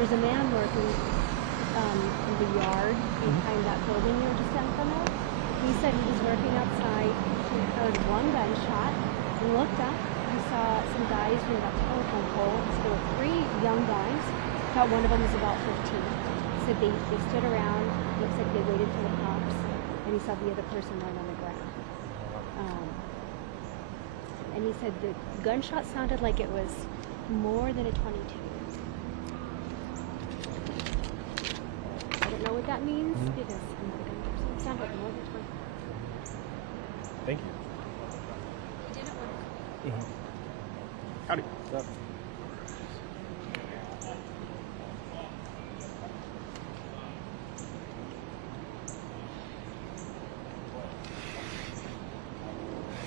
there's a man working in the yard behind that building you were just in front of. He said he was working outside. He heard one gunshot. He looked up. He saw some guys near that telephone pole. So there were 3 young guys. Thought one of them was about 15. So they stood around. Looks like they waited for the cops. And he saw the other person lying on the ground. And he said the gunshot sounded like it was more than a 22. I don't know what that means because I'm not a gun person. It sounded like more than 20. Thank you. He didn't work. Howdy. What's up?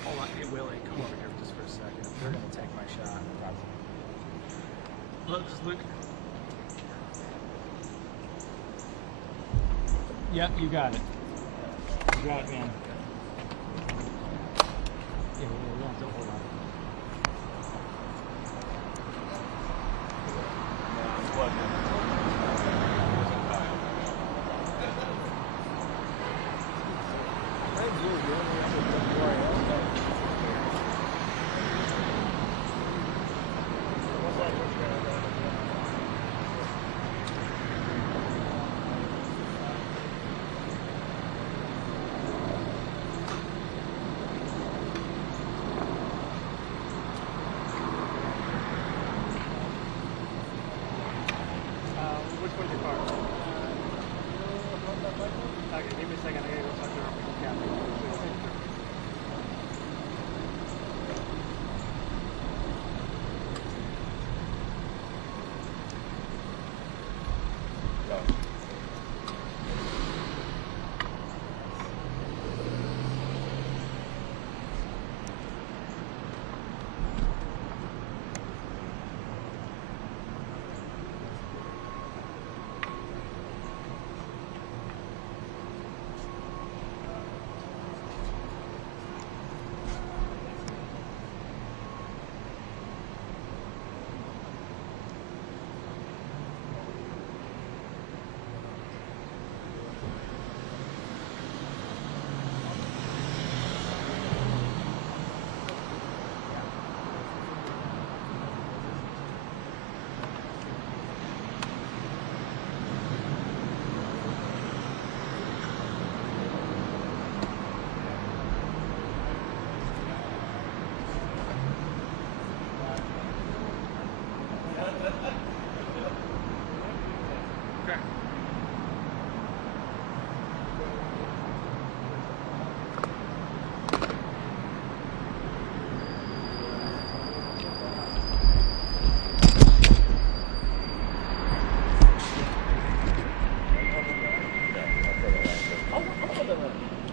Hold on, hey Willie, come over here just for a second. They're gonna take my shot. Look, just look. Yep, you got it. You got it, man. Yeah, we don't have to hold on. Which one's your car? Okay, give me a second. I gotta go talk to our captain.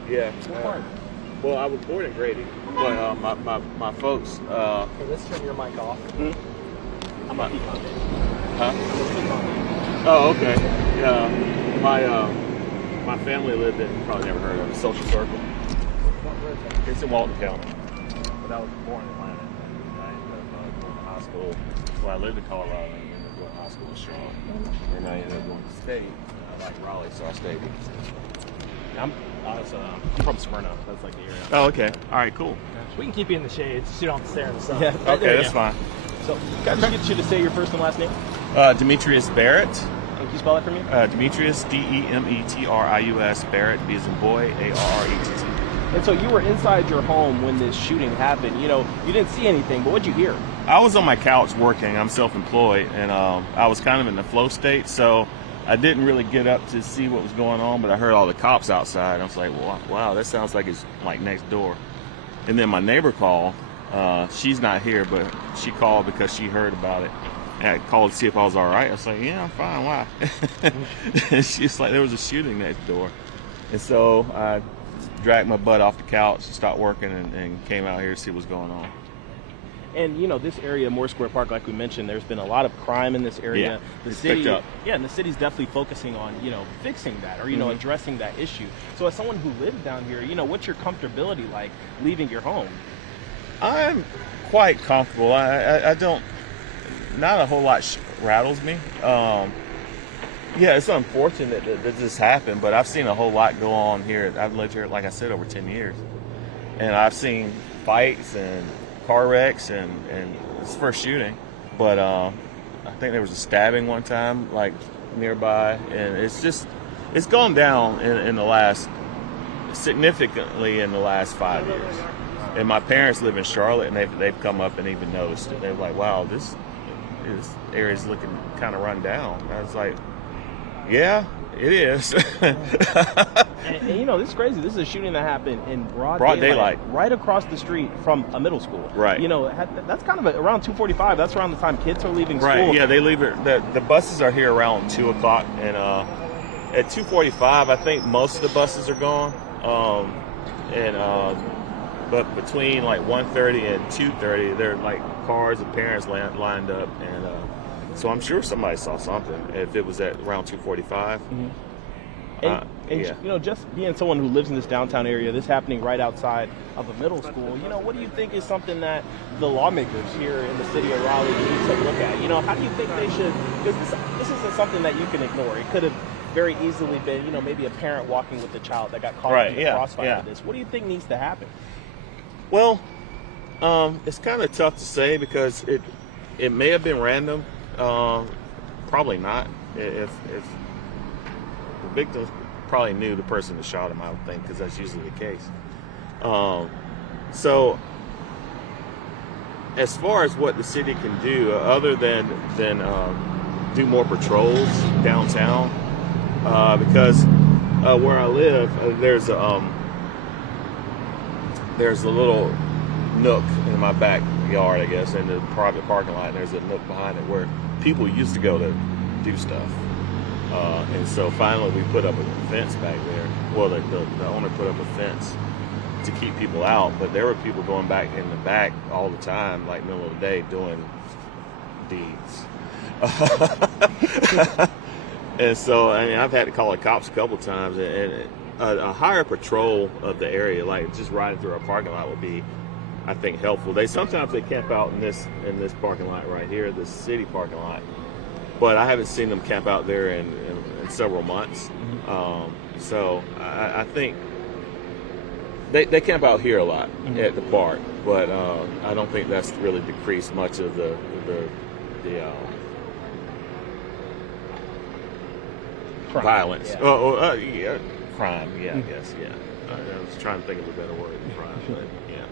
Yeah. Well, I was born in Grady, but my folks. Okay, let's turn your mic off. I'm a pecan. Huh? Oh, okay. Yeah. My family lived in, you probably never heard of it, Social Circle. It's in Walton County. But I was born in Atlanta. I ended up going to high school. Well, I lived in Colorado and ended up going to high school in Charlotte. And I ended up going to state. I like Raleigh, so I stayed with I'm from Smyrna. That's like the area. Oh, okay. All right, cool. We can keep you in the shade so you don't have to stare in the sun. Yeah, okay, that's fine. So, can I just get you to say your first and last name? Demetrius Barrett. Can you spell that for me? Demetrius, Demetrius, Barrett, B as in boy, Arrett. And so you were inside your home when this shooting happened. You know, you didn't see anything, but what'd you hear? I was on my couch working. I'm self-employed, and I was kind of in the flow state, so I didn't really get up to see what was going on, but I heard all the cops outside. I was like, wow, that sounds like it's like next door. And then my neighbor called. She's not here, but she called because she heard about it. And I called to see if I was all right. I was like, yeah, I'm fine. Why? And she's like, there was a shooting next door. And so I dragged my butt off the couch and stopped working and came out here to see what's going on. And you know, this area, Moore Square Park, like we mentioned, there's been a lot of crime in this area. Yeah, the it's city, picked up. Yeah, and the city's definitely focusing on, you know, fixing that or, you know, addressing that issue. So as someone who lives down here, you know, what's your comfortability like leaving your home? I'm quite comfortable. I don't, not a whole lot rattles me. Yeah, it's unfortunate that this happened, but I've seen a whole lot go on here. I've lived here, like I said, over 10 years. And I've seen fights and car wrecks and it's first shooting. But I think there was a stabbing one time, like nearby. And it's gone down in the last, significantly in the last 5 years. And my parents live in Charlotte, and they've come up and even noticed it. They're like, wow, this area's looking kind of run down. I was like, yeah, it is. And you know, this is crazy. This is a shooting that happened in broad daylight, right across the street from a middle school. Right. You know, that's kind of around 2:45. That's around the time kids are leaving school. Right. Yeah, they leave it. The buses are here around 2 o'clock, and at 2:45, I think most of the buses are gone. But between like 1:30 and 2:30, there are like cars and parents lined up, and so I'm sure somebody saw something if it was at around 2:45. Mm-hmm. And yeah. You know, just being someone who lives in this downtown area, this happening right outside of a middle school, you know, what do you think is something that the lawmakers here in the city of Raleigh need to look at? You know, how do you think they should, because this isn't something that you can ignore. It could have very easily been, you know, maybe a parent walking with a child that got caught in the crossfire of this. What do you think needs to happen? Well, it's kind of tough to say because it may have been random. Probably not. If the victims probably knew the person that shot him, I would think, because that's usually the case. So as far as what the city can do, other than do more patrols downtown, because where I live, there's a little nook in my backyard, I guess, in the private parking lot. And there's a nook behind it where people used to go to do stuff. And so finally we put up a fence back there. Well, the owner put up a fence to keep people out, but there were people going back in the back all the time, like middle of the day, doing deeds. And so, I mean, I've had to call the cops a couple times, and a higher patrol of the area, like just riding through our parking lot, would be, I think, helpful. Sometimes they camp out in this parking lot right here, this city parking lot, but I haven't seen them camp out there in several months. Mm-hmm. So I think they camp out here a lot, mm-hmm, at the park, but I don't think that's really decreased much of the violence. Yeah. Yeah, crime. Yeah, I guess. Yeah, I was trying to think of a better word than crime. But yeah.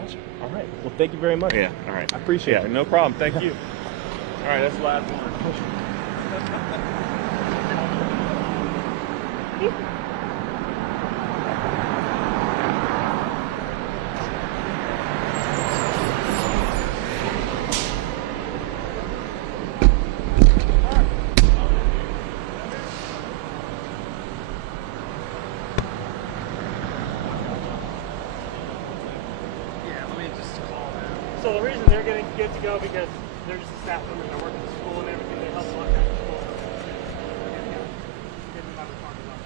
Gotcha. All right. Well, thank you very much. Yeah. All right. I appreciate it. No problem. Thank you. All right. That's the last one. So the reason they're getting good to go because they're just a staff member and they're working at school and everything. They help a lot at school. Get them out of the parking lot.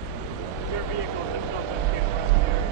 Their vehicles themselves have get around there.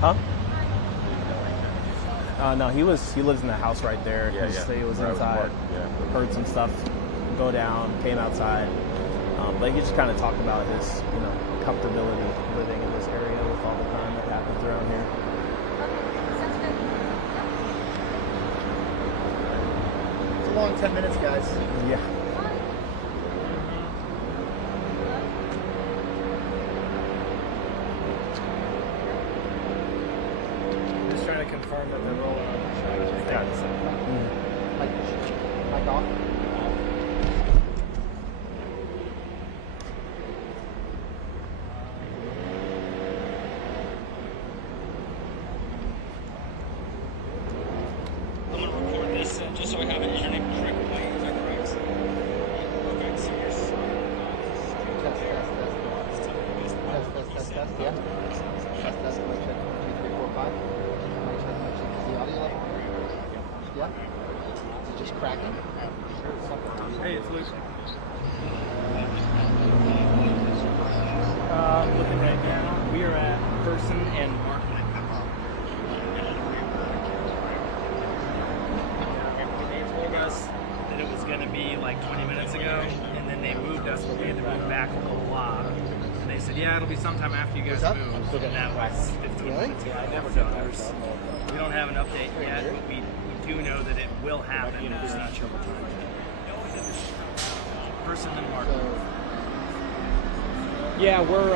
Huh? No, he lives in the house right there. Yeah, He yeah. said he was Where I inside, parked, yeah. heard some stuff go down, came outside. But he just kind of talked about his, comfortability living in this area with all the crime that happens around here. It's a long 10 minutes, guys. Yeah. Just trying to confirm that they're rolling on the Got it. Mic off. I'm gonna record this just so I have it. Is your name correctly? Is that correct? Okay, so you're Test. Yeah. Test. Mic check. 2, 3, 4, 5. Mic check. Is the audio level? Yeah. Is it just cracking? Hey, it's Luke. looking right now. We are at Person and Mark. They told us that it was going to be like 20 minutes ago, and then they moved us, but we had to move back a little while. And they said, yeah, it'll be sometime after you guys What's up? move. And that was 15 minutes ago. So we don't have an update yet, but we do know that it will happen. We're just not sure what time. Person and Mark. Yeah, we're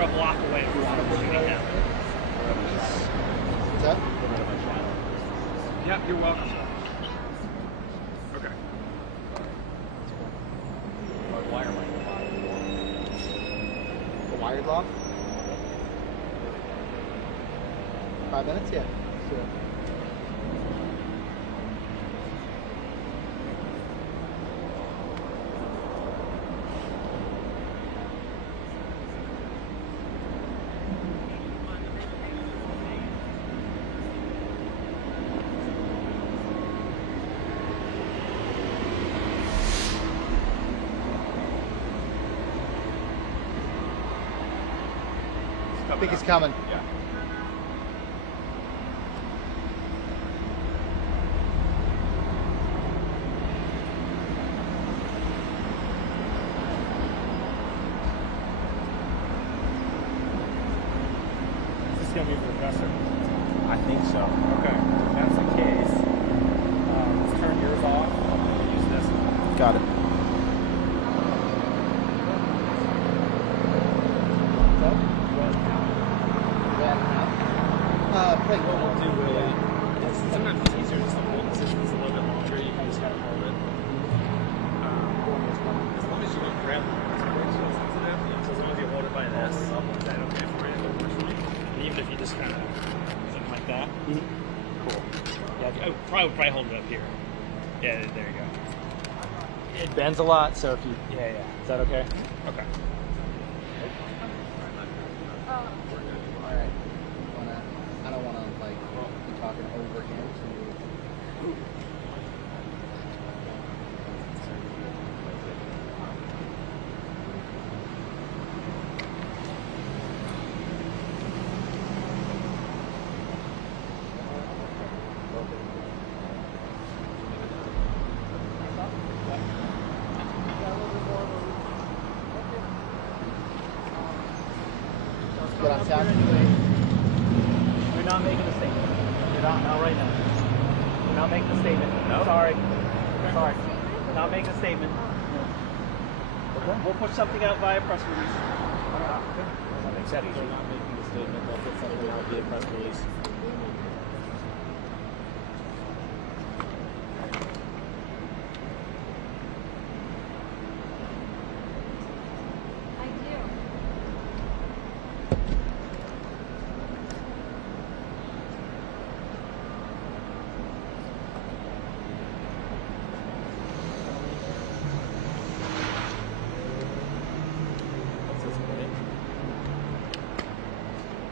a block away from what we're doing now. What's up? Yep, you're welcome. Okay. The wired lock? 5 minutes? Yeah. Sure. I think it's coming. Yeah. Is this gonna be the professor? I think so. Okay. If that's the case, let's turn yours off. I'm gonna use this one. Got it. Play What we'll do really, sometimes it's easier just to hold the systems a little bit longer. You can just kind of hold it. As long as you don't grab it, it's very so sensitive. So as long as you hold it by this, is that okay for you? And even if you just kind of something like that. Cool. Yeah, I would probably hold it up here. Yeah, there you go. It bends a lot, so if you yeah. Is that okay? Okay. Alright. I don't wanna like be talking over him. Good on sound. We're not making a statement. You're not right now. We're not making a statement. No? Sorry. Sorry. We're not making a statement. We'll put something out via press release. Like I said, he's not making a statement. They'll put something out via press release.